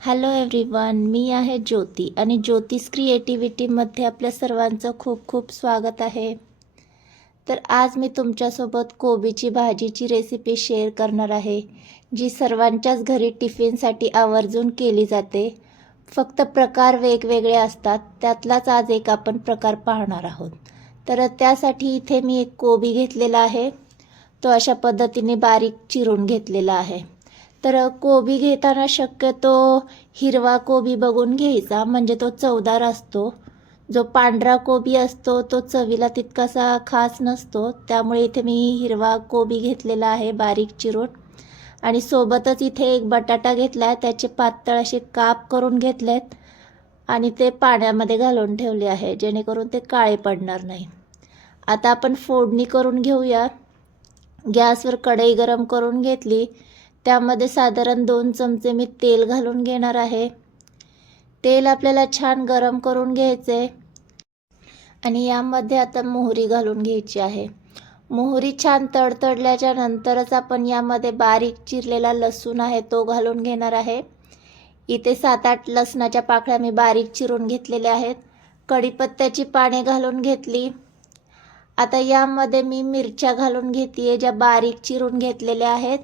Hello everyone मी आहे ज्योती आणि ज्योतिष क्रिएटिव्हिटीमध्ये आपल्या सर्वांचं खूप खूप स्वागत आहे. तर आज मी तुमच्यासोबत कोबीची भाजीची रेसिपी शेअर करणार आहे जी सर्वांच्याच घरी टिफिनसाठी आवर्जून केली जाते. फक्त प्रकार वेगवेगळे असतात त्यातलाच आज एक आपण प्रकार पाहणार आहोत. तर त्यासाठी इथे मी एक कोबी घेतलेला आहे तो अशा पद्धतीने बारीक चिरून घेतलेला आहे. तर कोबी घेताना शक्यतो हिरवा कोबी बघून घ्यायचा. म्हणजे तो चवदार असतो. जो पांढरा कोबी असतो तो चवीला तितकासा खास नसतो. त्यामुळे इथे मी हिरवा कोबी घेतलेला आहे बारीक चिरून. आणि सोबतच इथे एक बटाटा घेतला आहे त्याचे पातळ असे काप करून घेतलेत. आणि ते पाण्यामध्ये घालून ठेवले आहे जेणेकरून ते काळे पडणार नाही. आता आपण फोडणी करून घेऊया. गॅसवर कढई गरम करून घेतली. त्यामध्ये साधारण दोन चमचे मी तेल घालून घेणार आहे. तेल आपल्याला छान गरम करून घ्यायचे आणि यामध्ये आता मोहरी घालून घ्यायची आहे. मोहरी छान तडतडल्याच्या नंतरच आपण यामध्ये बारीक चिरलेला लसूण आहे तो घालून घेणार आहे. इथे सात आठ लसणाच्या पाकळ्या मी बारीक चिरून घेतलेल्या आहेत. कढीपत्त्याची पाने घालून घेतली. आता यामध्ये मी मिरच्या घालून घेते ज्या बारीक चिरून घेतलेल्या आहेत.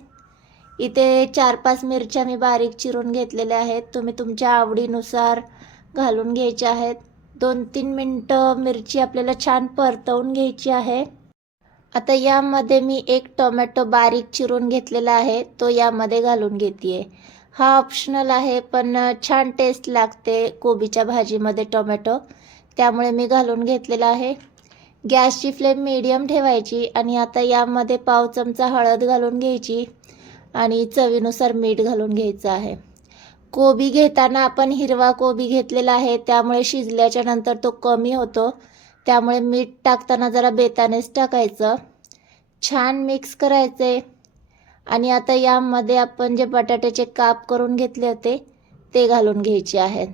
इथे चार पाच मिरच्या मी बारीक चिरून घेतलेल्या आहेत. तुम्ही तुमच्या आवडीनुसार घालून घ्यायच्या आहेत. दोन तीन मिनटं मिरची आपल्याला छान परतवून घ्यायची आहे. आता यामध्ये मी एक टोमॅटो बारीक चिरून घेतलेला आहे. तो यामध्ये घालून घेते हा ऑप्शनल आहे पण छान टेस्ट लागते कोबीच्या भाजीमध्ये टोमॅटो. त्यामुळे मी घालून घेतलेला आहे. गॅसची फ्लेम मीडियम ठेवायची आणि आता यामध्ये पाव चमचा हळद घालून घ्यायची. आणि चवीनुसार मीठ घालून घ्यायचं आहे. कोबी घेताना आपण हिरवा कोबी घेतलेला आहे त्यामुळे शिजल्याच्या नंतर तो कमी होतो. त्यामुळे मीठ टाकताना जरा बेतानेच टाकायचं. छान मिक्स करायचे. आणि आता यामध्ये आपण जे बटाट्याचे काप करून घेतले होते ते घालून घ्यायचे आहेत.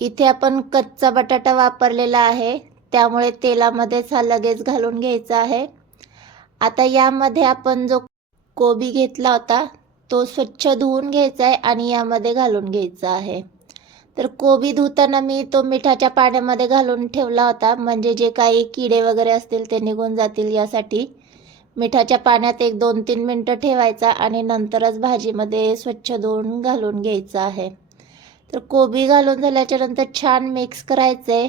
इथे आपण कच्चा बटाटा वापरलेला आहे त्यामुळे तेलामध्येच हा लगेच घालून घ्यायचा आहे. आता यामध्ये आपण जो कोबी घेतला होता. तो स्वच्छ धुवून घ्यायचा आहे आणि यामध्ये घालून घ्यायचा आहे. तर कोबी धुताना मी तो मिठाच्या पाण्यामध्ये घालून ठेवला होता. म्हणजे जे काही किडे वगैरे असतील ते निघून जातील यासाठी. मिठाच्या पाण्यात एक दोन तीन मिनटं ठेवायचा आणि नंतरच भाजीमध्ये स्वच्छ धुवून घालून घ्यायचं आहे. तर कोबी घालून झाल्याच्यानंतर छान मिक्स करायचं आहे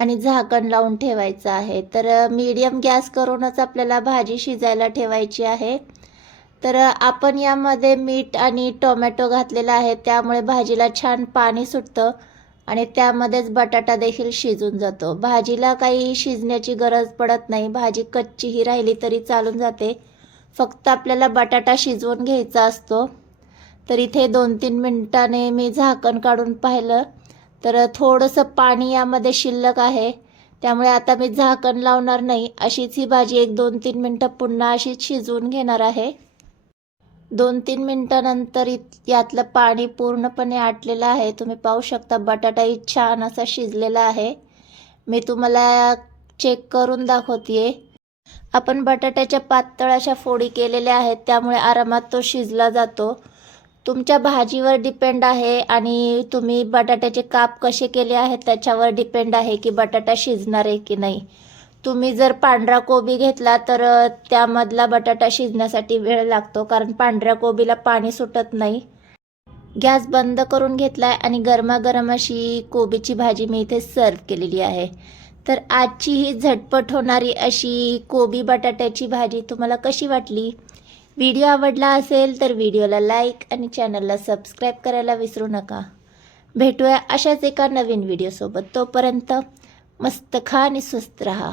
आणि झाकण लावून ठेवायचं आहे. तर मीडियम गॅस करूनच आपल्याला भाजी शिजायला ठेवायची आहे. तर आपण यामध्ये मीठ आणि टोमॅटो घातलेला आहे. त्यामुळे भाजीला छान पाणी सुटतं आणि त्यामध्येच बटाटा देखील शिजून जातो. भाजीला काही शिजण्याची गरज पडत नाही. भाजी कच्चीही राहिली तरी चालून जाते. फक्त आपल्याला बटाटा शिजवून घ्यायचा असतो. तर इथे दोन तीन मिनटाने मी झाकण काढून पाहिलं. तर थोडंसं पाणी यामध्ये शिल्लक आहे. त्यामुळे आता मी झाकण लावणार नाही. अशीच ही भाजी एक दोन तीन मिनटं पुन्हा अशीच शिजवून घेणार आहे. दोन तीन मिनटानंतर इत यातलं पाणी पूर्णपणे आटलेलं आहे. तुम्ही पाहू शकता बटाटाही छान असा शिजलेला आहे. मी तुम्हाला चेक करून दाखवते आपण बटाट्याच्या पातळ अशा फोडी केलेल्या आहेत त्यामुळे आरामात तो शिजला जातो. तुमच्या भाजीवर डिपेंड आहे आणि तुम्ही बटाट्याचे काप कसे केले आहेत त्याच्यावर डिपेंड आहे की बटाटा शिजणार आहे की नाही. तुम्ही जर पांढरा कोबी घेतला तर त्यामधला बटाटा शिजण्यासाठी वेळ लागतो कारण पांढऱ्या कोबीला पाणी सुटत नाही. गॅस बंद करून घेतला आहे आणि गरमागरम अशी कोबीची भाजी मी इथे सर्व केलेली आहे. तर आजची ही झटपट होणारी अशी कोबी बटाट्याची भाजी तुम्हाला कशी वाटली? व्हिडिओ आवडला असेल तर व्हिडिओला लाईक आणि चॅनलला सबस्क्राईब करायला विसरू नका. भेटूया अशाच एका नवीन व्हिडिओसोबत. तोपर्यंत मस्त खा आणि स्वस्त रहा.